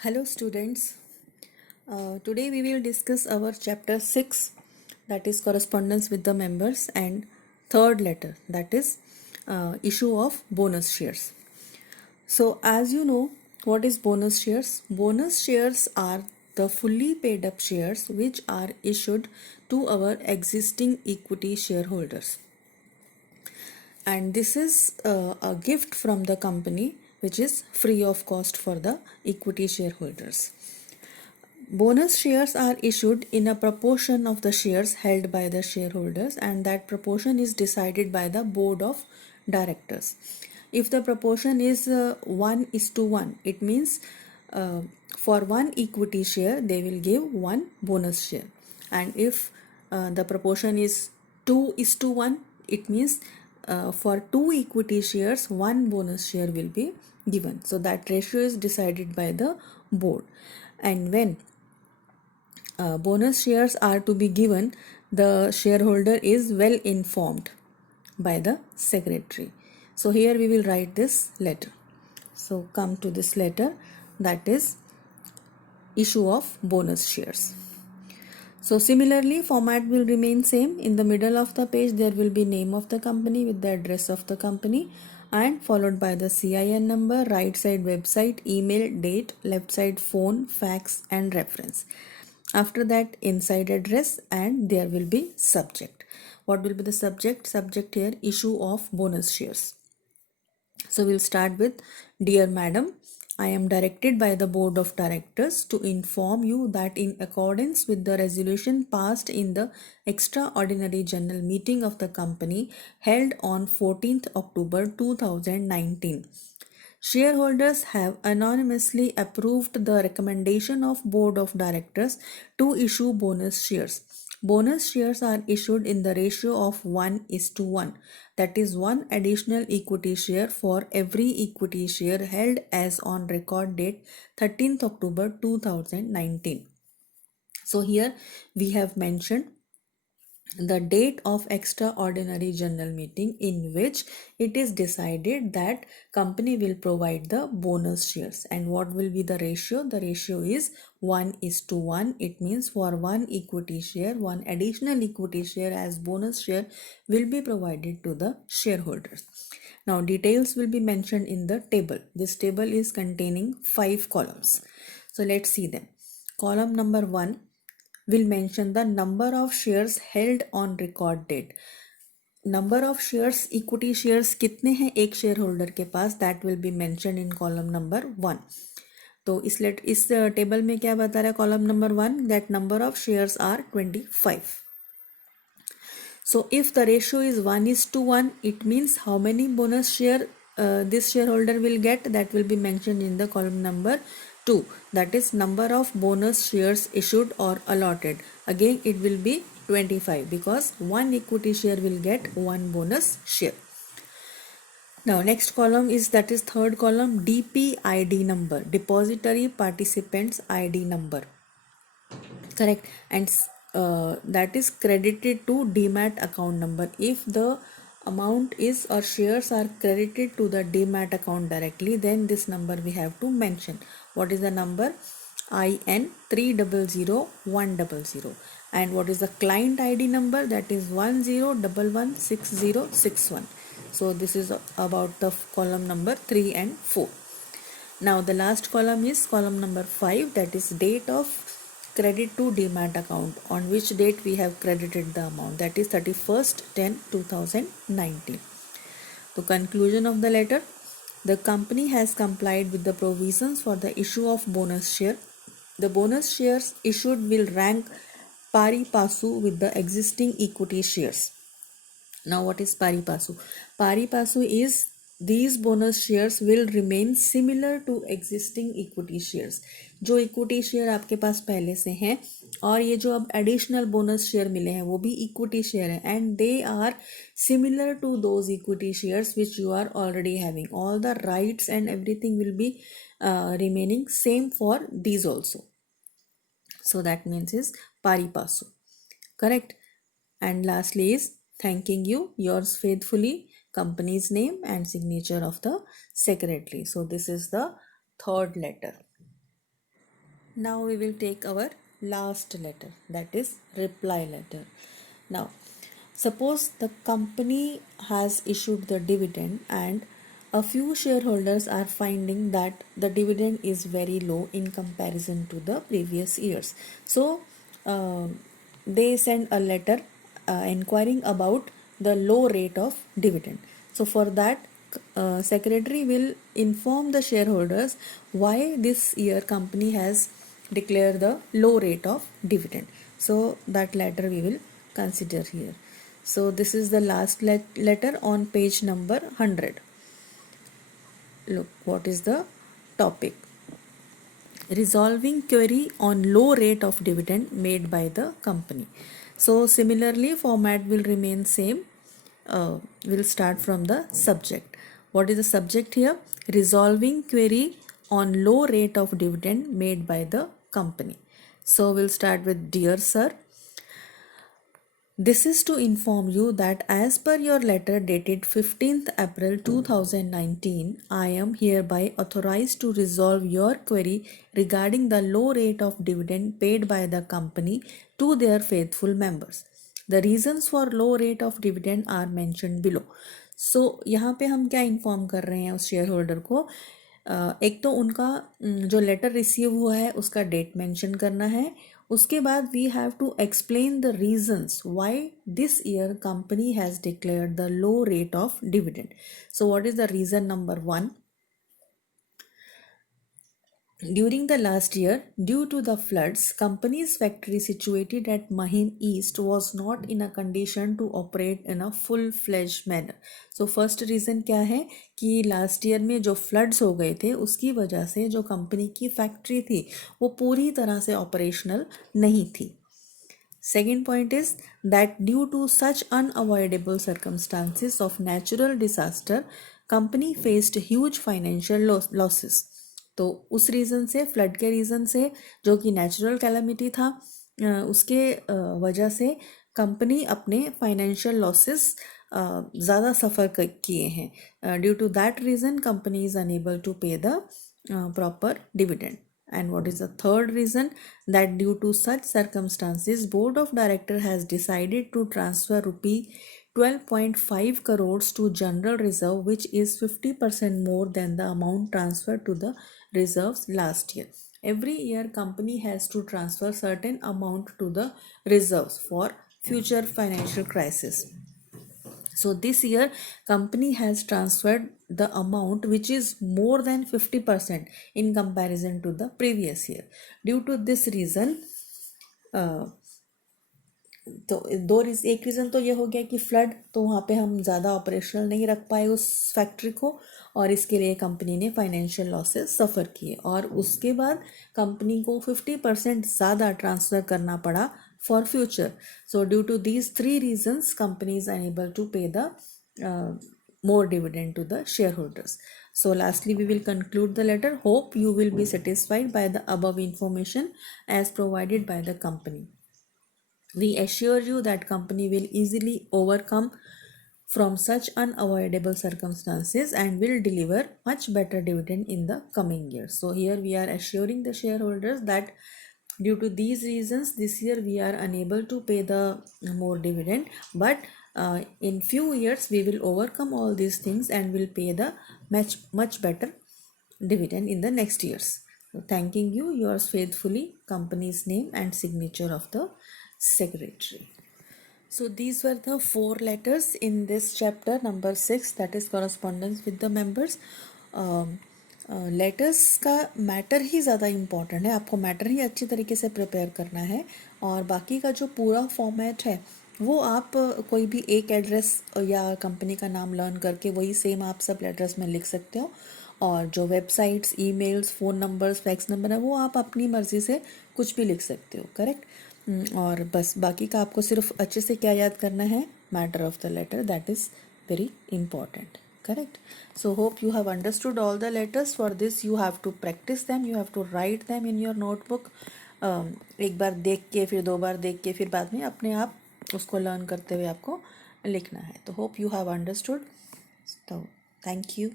Hello students. Today we will discuss our chapter 6, that is correspondence with the members, and third letter, that is issue of bonus shares. So as you know, what is bonus shares? Bonus shares are the fully paid up shares which are issued to our existing equity shareholders, and this is a gift from the company which is free of cost for the equity shareholders. Bonus shares are issued in a proportion of the shares held by the shareholders, and that proportion is decided by the board of directors. If the proportion is 1:1, it means uh, for one equity share they will give one bonus share, and if the proportion is 2:1, it means for two equity shares one bonus share will be given. So that ratio is decided by the board, and when bonus shares are to be given, the shareholder is well informed by the secretary. So here we will write this letter. So come to this letter, that is issue of bonus shares. So similarly, format will remain same. In the middle of the page there will be name of the company with the address of the company, and followed by the CIN number, right side website, email, date, left side phone, fax and reference. After that, inside address, and there will be subject. What will be the subject? Subject here, issue of bonus shares. So we'll start with, dear madam, I am directed by the board of directors to inform you that in accordance with the resolution passed in the extraordinary general meeting of the company held on 14th October 2019, shareholders have unanimously approved the recommendation of board of directors to issue bonus shares. Bonus shares are issued in the ratio of 1:1, that is one additional equity share for every equity share held as on record date 13th October 2019. So here we have mentioned the date of extraordinary general meeting in which it is decided that company will provide the bonus shares. And what will be the ratio? The ratio is 1:1. It means for one equity share, one additional equity share as bonus share will be provided to the shareholders. Now details will be mentioned in the table. This table is containing 5 columns. So let's see them. Column number 1 will mention the number of shares held on record date. Number of shares, equity shares कितने हैं एक share holder के पास, that will be mentioned in column number 1. तो इस table में क्या बता रहा है column number 1, that number of shares are 25. So if the ratio is 1:1, it means how many bonus share this shareholder will get, that will be mentioned in the column number 2, that is number of bonus shares issued or allotted. Again it will be 25 because one equity share will get one bonus share. Now next column is, that is third column, DPID number, depository participants ID number. Correct. And that is credited to demat account number. If the amount is or shares are credited to the demat account directly, then this number we have to mention. What is the number? IN 300100. And what is the client ID number? That is 10116061. So this is about the column number 3 and 4. Now the last column is column number 5, that is date of credit to demat account, on which date we have credited the amount, that is 31st/10/2019. The conclusion of the letter: the company has complied with the provisions for the issue of bonus share. The bonus shares issued will rank pari passu with the existing equity shares. Now what is pari passu? Pari passu is these bonus shares will remain similar to existing equity shares. जो equity share आपके पास पहले से हैं और ये जो अब additional bonus share मिले हैं वो भी इक्विटी शेयर है, and they are similar to those equity shares which you are already having. All the rights and everything will be remaining same for these also. So that means is pari passu. Correct. And lastly is thanking you, yours faithfully, company's name and signature of the secretary. So this is the third letter. Now we will take our last letter, that is reply letter. Now, suppose the company has issued the dividend and a few shareholders are finding that the dividend is very low in comparison to the previous years. So, they send a letter inquiring about the low rate of dividend. So, for that, secretary will inform the shareholders why this year company has declared the low rate of dividend. So that letter we will consider here. So this is the last letter on page number 100. Look, what is the topic? Resolving query on low rate of dividend made by the company. So similarly, format will remain same. We'll start from the subject. What is the subject here? Resolving query on low rate of dividend made by the company. So we'll start with Dear Sir, this is to inform you that as per your letter dated 15th April 2019, I am hereby authorized to resolve your query regarding the low rate of dividend paid by the company to their faithful members. The reasons for low rate of dividend are mentioned below. So यहाँ पे हम क्या inform कर रहे हैं उस share holder को? एक तो उनका जो लेटर रिसीव हुआ है उसका डेट मेंशन करना है. उसके बाद we have to explain the reasons why this year company has declared the low rate of dividend. So what is the reason number 1? During the last year, due to the floods, company's factory situated at Mahim East was not in a condition to operate in a full-fledged manner. So first reason क्या है कि last year में जो floods हो गए थे उसकी वजह से जो कंपनी की फैक्ट्री थी वो पूरी तरह से ऑपरेशनल नहीं थी. Second point is that due to such unavoidable circumstances of natural disaster, company faced huge financial losses. तो उस रीज़न से, फ्लड के रीज़न से, जो कि नेचुरल कैलामिटी था, उसके वजह से कंपनी अपने फाइनेंशियल लॉसेस ज़्यादा सफ़र किए हैं. Due to that reason company is unable to pay the proper dividend. And what is the third reason? That due to such circumstances, Board of Director has decided to transfer rupee 12.5 crores to General Reserve, which is 50% more than the amount transferred to the reserves last year. Every year, company has to transfer certain amount to the reserves for future financial crisis. So this year company has transferred the amount which is more than 50% in comparison to the previous year. Due to this reason, तो एक reason तो ये हो गया कि flood, तो वहाँ पे हम ज़्यादा ऑपरेशनल नहीं रख पाए उस फैक्ट्री को और इसके लिए कंपनी ने फाइनेंशियल लॉसेस सफ़र किए. और उसके बाद कंपनी को 50% ज़्यादा ट्रांसफ़र करना पड़ा for future. So due to these three reasons, company is unable to pay the more dividend to the shareholders. So lastly, we will conclude the letter. Hope you will be satisfied by the above information as provided by the company. We assure you that company will easily overcome from such unavoidable circumstances and will deliver much better dividend in the coming years. So here we are assuring the shareholders that due to these reasons this year we are unable to pay the more dividend, but in few years we will overcome all these things and will pay the much better dividend in the next years. So thanking you, yours faithfully, company's name and signature of the secretary. So these were the 4 letters in this chapter number 6, that is correspondence with the members. Letters का matter ही ज़्यादा important है, आपको matter ही अच्छी तरीके से prepare करना है और बाकी का जो पूरा फॉर्मेट है वो आप कोई भी एक एड्रेस या कंपनी का नाम लर्न करके वही सेम आप सब लेटर्स में लिख सकते हो. और जो websites, emails, phone numbers, fax number है वो आप अपनी मर्ज़ी से कुछ भी लिख सकते हो. करेक्ट. और बस बाकी का आपको सिर्फ अच्छे से क्या याद करना है, matter of the letter, that is very important. Correct. So hope you have understood all the letters. For this you have to practice them, you have to write them in your notebook. एक बार देख के, फिर 2 बार देख के, फिर बाद में अपने आप उसको लर्न करते हुए आपको लिखना है. तो hope you have understood. So thank you.